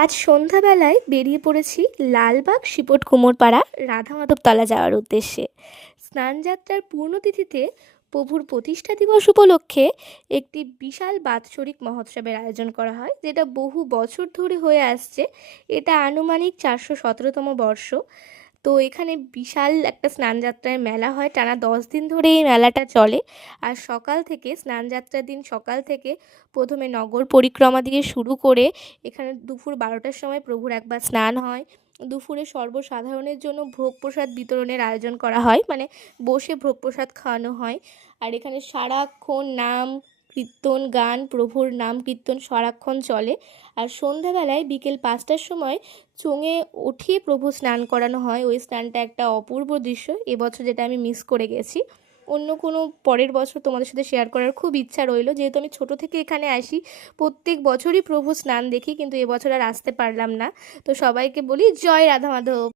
আজ সন্ধ্যাবেলায় বেরিয়ে পড়েছি লালবাগ শিপট কুমোরপাড়া রাধা মাধব তলা যাওয়ার উদ্দেশ্যে। স্নানযাত্রার পূর্ণতিথিতে প্রভুর প্রতিষ্ঠা দিবস উপলক্ষে একটি বিশাল বাৎসরিক মহোৎসবের আয়োজন করা হয়, যেটা বহু বছর ধরে হয়ে আসছে। এটা আনুমানিক 417তম বর্ষ। তো এখানে বিশাল একটা স্নানযাত্রার মেলা হয়, টানা 10 দিন ধরে এই মেলাটা চলে। আর সকাল থেকে স্নানযাত্রার দিন সকাল থেকে প্রথমে নগর পরিক্রমা দিয়ে শুরু করে এখানে দুপুর 12টার সময় প্রভুর একবার স্নান হয়। দুপুরে সর্বসাধারণের জন্য ভোগ প্রসাদ বিতরণের আয়োজন করা হয়, মানে বসে ভোগ প্রসাদ খাওয়ানো হয়। আর এখানে সারাক্ষণ নাম কীর্তন গান, প্রভুর নাম কীর্তন সারাক্ষণ চলে। আর সন্ধ্যাবেলায় বিকেল 5টার সময় চোঙে উঠিয়ে প্রভু স্নান করানো হয়। ওই স্নানটা একটা অপূর্ব দৃশ্য, এবছর যেটা আমি মিস করে গেছি। অন্য কোনো পরের বছর তোমাদের সাথে শেয়ার করার খুব ইচ্ছা রইল, যেহেতু আমি ছোটো থেকে এখানে আসি, প্রত্যেক বছরই প্রভু স্নান দেখি, কিন্তু এবছর আর আসতে পারলাম না। তো সবাইকে বলি জয় রাধা মাধব।